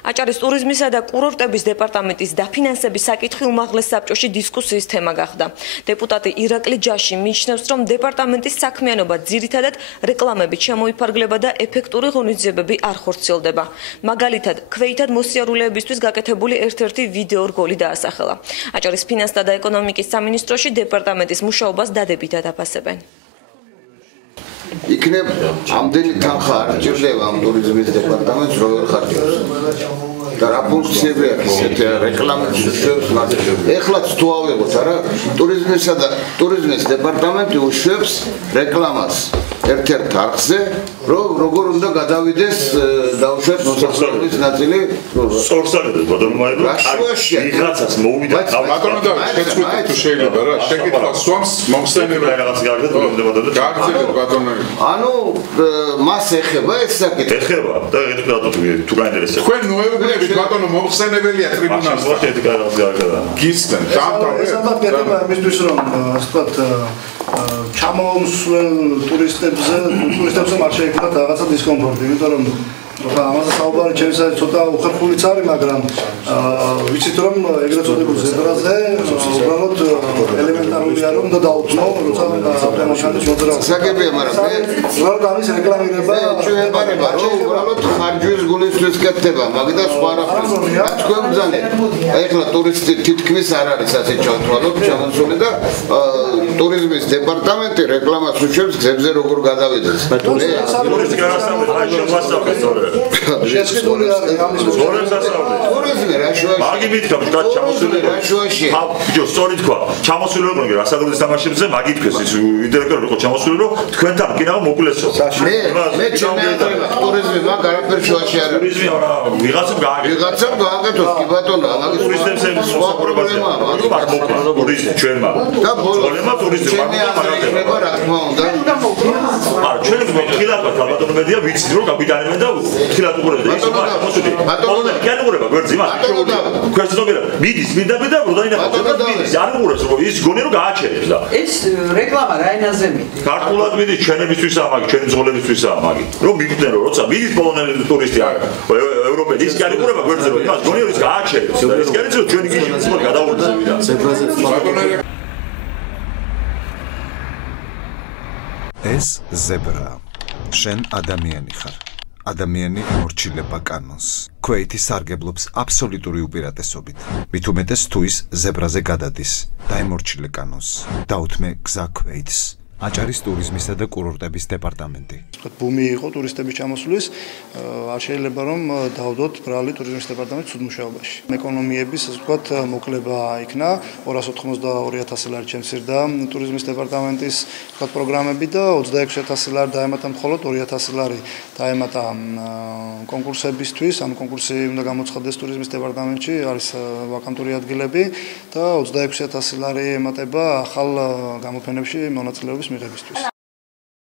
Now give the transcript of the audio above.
აჭარის ტურიზმისა და კურორტების დეპარტამენტის დაფინანსების საკითხი უმაღლეს საბჭოში დისკუსიის თემა გახდა. დეპუტატი ირაკლი ჯაში მიიჩნევს, რომ დეპარტამენტის საქმიანობა ძირითადად რეკლამებით შემოიფარგლება და ეფექტური ღონისძიებები არ ხორციელდება. მაგალითად, ქვეითად მოსიარულეებისთვის გაკეთებული ერთ-ერთი ვიდეო რგოლი დაასახელა. აჭარის ფინანსთა და ეკონომიკის სამინისტროში დეპარტამენტის მუშაობას დადებითად აფასებენ. იქნებ ამდენი თანხა არ ჭირდება ამ ტურიზმის დეპარტამენტს რო ვერ ხარჯავს. და რა ფუნქციები აქვს ესეთი რეკლამის უშვებს მათ. ეხლაც თუ ავიღოთ არა ტურიზმის დეპარტამენტი უშვებს რეკლამას ერთ-ერთ არხზე, როგორ უნდა გადავიდეს დაუშვათ მოსახლეობის ნაწილი. სწორსაგდებს ბატონო მაირო. ვიღაცას მოვიდა ბატონო და შეწყვიტეთ თუ შეიძლება რა შეკითხვა სვამს მომხსენებელი რაღაც გარდა პრობლემებად გაგრძელეთ ბატონო. ანუ მას ეხება ეს საკითხი. ეხება და ეთქვა თუ გაინტერესებს. თქვენ ნოებრებით ბატონო მომხსენებელია ტრიბუნალზე. ვახეთი რაღაც გარდა. გისცენ დამთავრდა. ეს ალბათ გეტება იმისთვის რომ ასე ვთქვათ ჩამოусვენ ტურისტებზე არ შეექმნათ რაღაცა დისკომფორტი, იმიტომ რომ ამაზე საუბარი ჩემთვის ცოტა უხერხულიც არის, მაგრამ ვიცით რომ ეგრეთ წოდებულ ზებრაზე უბრალოდ ელემენტარულია რომ უნდა დაუთმო, როცა ავტომობილის მოძრაობა. საკებია, მაგრამ მე უბრალოდ ამის რეკლამირება ჩვენებარება რომ უბრალოდ ხარჯვის გულისთვის კეთდება, მაგდა სხვა რაფერს. თქვენ ბრძანეთ. ეხლა ტურისტი თითქმის არ არის ასე ჩავთვალოთ, ჩამოსული და ტურიზმის დეპარტამენტი რეკლამას უშვებს გზებზე როგორ გადავიდეს. ტურისტი განასწავლებს, აი შეგვასწავლეთ სწორედ. შეხედული არის ამის ტურიზმი რა შუაში. მაგი მითქვა, თქვა ჩამოსული რა შუაში. ბიჭო, სწორი თქვა. ჩამოსული რომ რა სადღაც თამაშებზე მაგი თქვეს ის ინტელექტუალი იყო ჩამოსული რომ თქვენთან კიდევ მოკლესო. მე ტურიზმი მაგ არაფერ შუაში არ არის. ტურიზმი არა, ვიღაცამ გააკეთოს კი ბატონო, მაგის ტურისტებს სხვა პრობლემაა. არ მოკლეს ტურიზმი ჩვენმა. და პრობლემა ტურისტი მაგალითად რა თქმა უნდა. არა, ჩვენ ხილათ ბატონო მედია ვიცით რომ გაბიტანებენ და ხილათ უყურებთ და ის მოსული. ბატონო კი არ უყურება გვერდზე იმას. ქვეს ზოგიერად მიდის მინდა და როდაინახავს მიდის არ უყურებს რომ ის გონი რომ გააჩერებს და ეს რეკლამა რა ენაზე მიდის? ქართულად მიდის ჩვენებისთვისაა მაგი, ჩვენი ძღოლებისთვისაა მაგი. რომ მიგვიდნენ რომ როცა მიდის პოლონელი ტურისტი არა ევროპელი ის კი არ უყურება გვერდზე რომ იმას გონი რომ ის გააჩერებს და ის კი არის რომ ჩვენი გიჟი ძღოლი გადაურჩევიდა. ეს ზებრა შენ ადამიანი ხარ. ადამიანი მორჩილება კანონს. ქვეითი სარგებლობს აბსოლუტური უპირატესობით. მით უმეტეს თუ ის ზებრაზე გადადის. დაემორჩილე კანონს. დაუთმე გზა ქვეითს. აჭარის ტურიზმისა და კურორტების დეპარტამენტი. ბუმი იყო ტურისტების ჩამოსვლის, არ შეიძლება რომ დავდოთ ბრალი ტურიზმის დეპარტამენტის სუდმუშაობაში. ეკონომიების, ასე ვთქვათ, მოკლება იქნა 282,000 ლარი შემცირდა ტურიზმის დეპარტამენტის ვთქვათ პროგრამები და 26,000 ლარი დაემატა მხოლოდ 2,000 ლარი დაემატა კონკურსებისთვის, ანუ კონკურსი უნდა გამოცხადდეს ტურიზმის დეპარტამენტში, არის ვაკანტური ადგილები და 26,000 ლარი ემატება ახალ გამოფენებში მონაწილეობის მიღებისთვის.